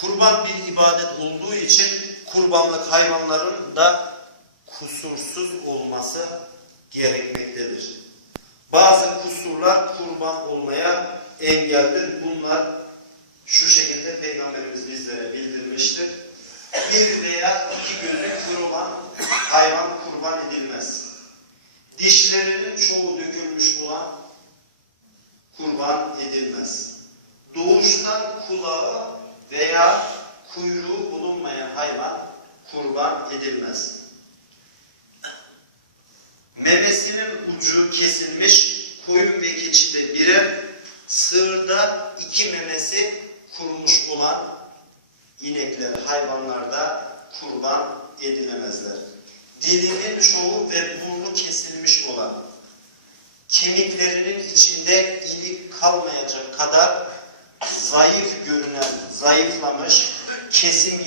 Kurban bir ibadet olduğu için kurbanlık hayvanların da kusursuz olması gerekmektedir. Bazı kusurlar kurban olmaya engeldir. Bunlar şu şekilde Peygamberimiz bizlere bildirmiştir. Bir veya iki gözü kör olan hayvan kurban edilmez. Dişlerinin çoğu dökülmüş olan kurban edilmez. Doğuştan kulağı veya kuyruğu bulunmayan hayvan kurban edilmez. Memesinin ucu kesilmiş koyun ve keçide birer, sığırda iki memesi kurumuş olan inekler, hayvanlarda kurban edilemezler. Dilinin çoğu ve burnu kesilmiş olan, kemiklerinin içinde ilik kalmayacak kadar zayıf görünen, zayıflamış, kesim